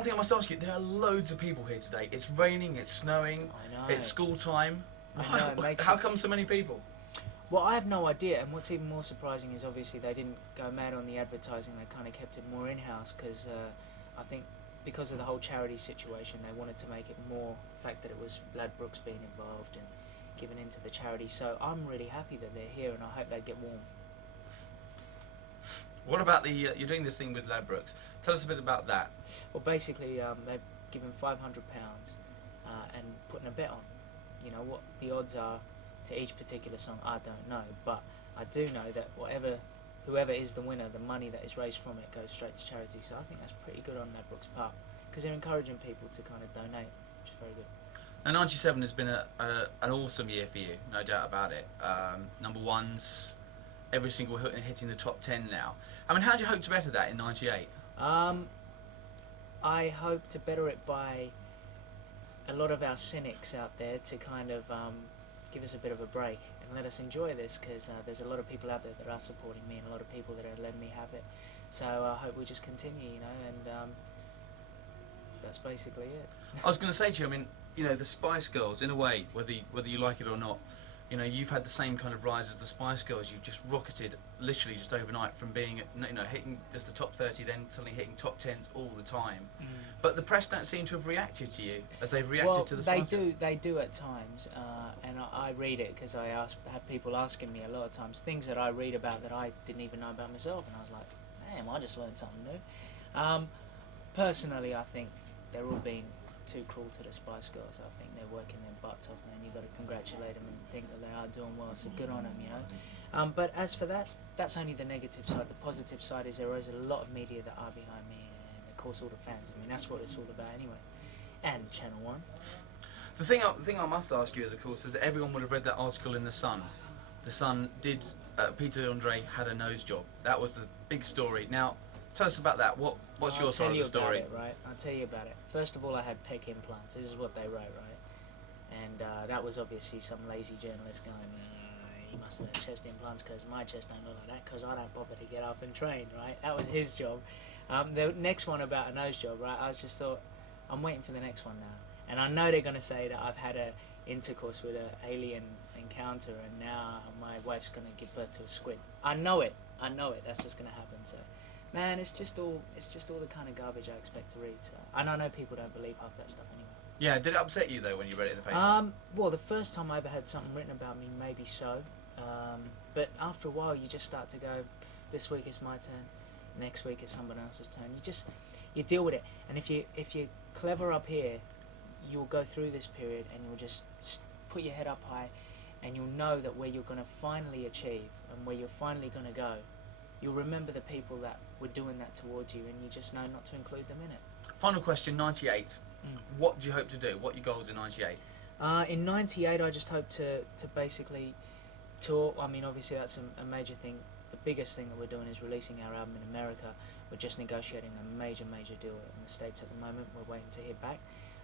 one thing I must ask you, there are loads of people here today. It's raining, it's snowing, I know. it's school time. I know, it makes How you- come so many people? Well, I have no idea, and what's even more surprising is obviously they didn't go mad on the advertising. They kind of kept it more in-house because I think because of the whole charity situation, they wanted to make it more the fact that it was Ladbrokes being involved and given into the charity. So I'm really happy that they're here, and I hope they get warm. What about the, you're doing this thing with Ladbrokes. Tell us a bit about that. Well, basically, they've given £500 and putting a bet on. You know what the odds are to each particular song, I don't know, but I do know that whoever is the winner, the money that is raised from it goes straight to charity. So I think that's pretty good on Ladbrokes' part because they're encouraging people to kind of donate, which is very good. Now, 97 has been an awesome year for you, no doubt about it. Number ones, every single hit hitting the top 10 now. I mean, how do you hope to better that in 98? I hope to better it by a lot of our cynics out there to kind of give us a bit of a break and let us enjoy this, because there's a lot of people out there that are supporting me and a lot of people that are letting me have it. So I hope we just continue, you know, and that's basically it. I was going to say to you, I mean, you know, the Spice Girls, in a way, whether you like it or not, you know, you've had the same kind of rise as the Spice Girls. You've just rocketed, literally just overnight, from being, you know, hitting just the top 30, then suddenly hitting top 10s all the time. Mm. But the press don't seem to have reacted to you as they've reacted to the Spice Girls. They do at times, and I read it because I have people asking me a lot of times things that I read about that I didn't even know about myself, and I was like, damn, I just learned something new. Personally, I think they're all being too cruel to the Spice Girls. I think they're working their butts off, man. You've got to congratulate them and think that they are doing well, so good on them, you know. But as for that, that's only the negative side. The positive side is there is a lot of media that are behind me, and of course all the fans. I mean, that's what it's all about anyway. And Channel 1. The thing I must ask you is, of course, is that everyone would have read that article in The Sun. The Sun did, Peter Andre had a nose job. That was the big story. Now, tell us about that. What's your side of the story? I'll tell you about it. First of all, I had pec implants. This is what they wrote, right? And that was obviously some lazy journalist going, he must have had chest implants because my chest don't look like that because I don't bother to get up and train, right? That was his job. The next one about a nose job, right? I was just thought, I'm waiting for the next one now. And I know they're going to say that I've had a intercourse with an alien encounter and now my wife's going to give birth to a squid. I know it. That's what's going to happen. So, man, it's just all the kind of garbage I expect to read. So, and I know people don't believe half that stuff anyway. Yeah, did it upset you though when you read it in the paper? Well, the first time I ever had something written about me, maybe so. But after a while, you just start to go, this week it's my turn, next week it's someone else's turn. You deal with it. And if you're clever up here, you'll go through this period and you'll just put your head up high, and you'll know that where you're going to finally achieve and where you're finally going to go, you'll remember the people that were doing that towards you, and you just know not to include them in it. Final question, 98. What do you hope to do? What are your goals in 98? In 98, I just hope to basically tour. I mean, obviously that's a major thing. The biggest thing that we're doing is releasing our album in America. We're just negotiating a major deal in the States at the moment. We're waiting to hear back.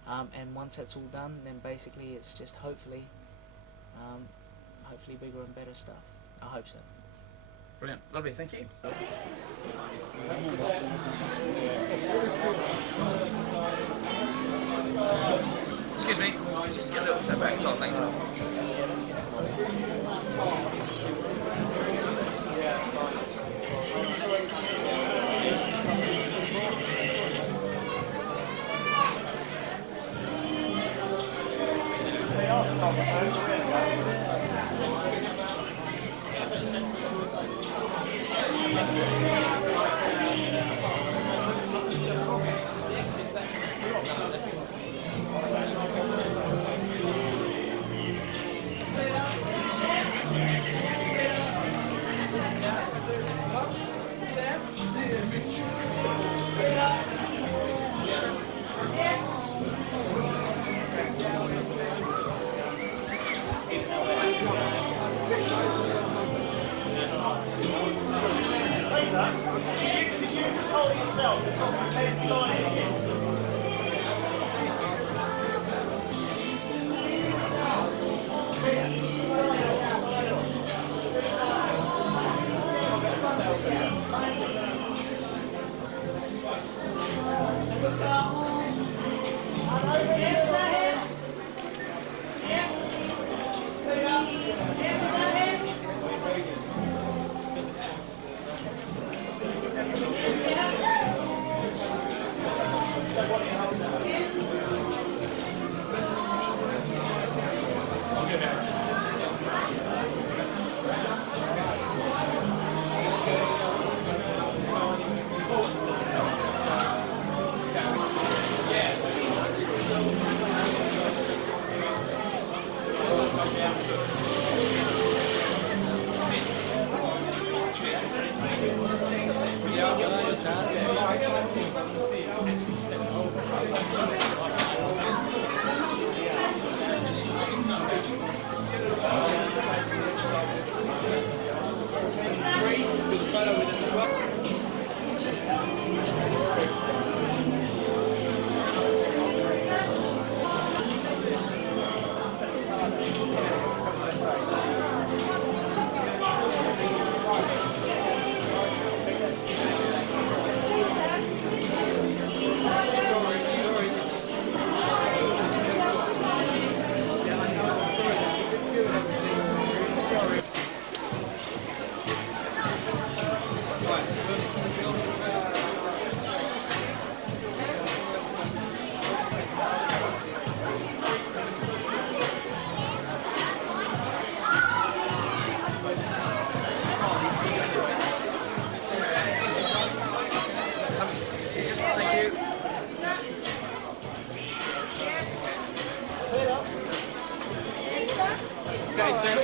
And once that's all done, then basically it's just hopefully bigger and better stuff. I hope so. Brilliant. Lovely. Thank you. Excuse me. Just get a little step back as well. Thanks.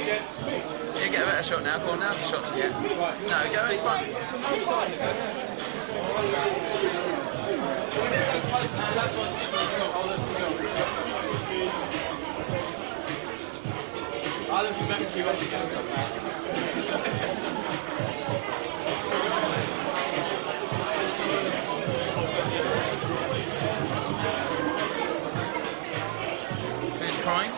Yeah, get a better shot now. Go on, now's the shot to get. No, go in front. I'll have you back to you again. Who's crying?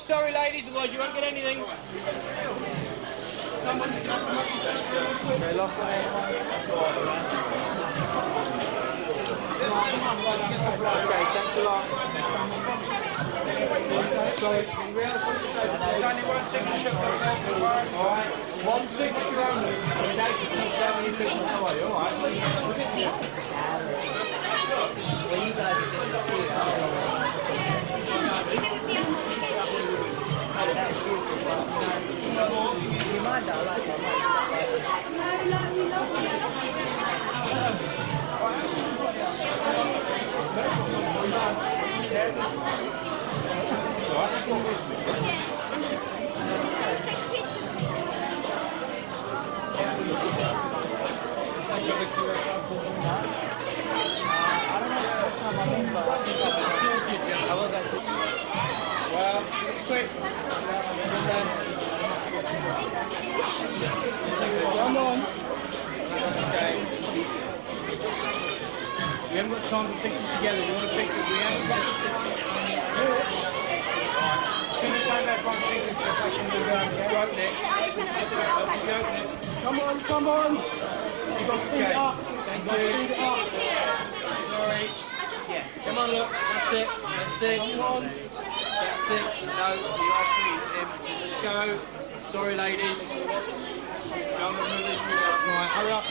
Sorry, ladies, otherwise you won't get anything. Okay, thanks a lot. Sorry. There's only one signature per person. Alright, one signature only. Okay, so not that many people for you, alright? Well, you guys are just cute. You mind though, like Well, quick. Come on. Okay. We haven't got time to fix this together. You want to fix it? We haven't got it. As soon as I have one signature, I can do that. You open it. You open it. Come on, come on. You've got to speed it up. Thank you. Speed it up. Sorry. Yeah. Come on, look. That's it. That's it. Come on. That's it. No, you asked me. Let's go. Sorry, ladies. Go on, move this. Right, hurry up.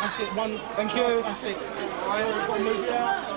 That's it. One. Thank you. That's it. All right, we've got to move it out.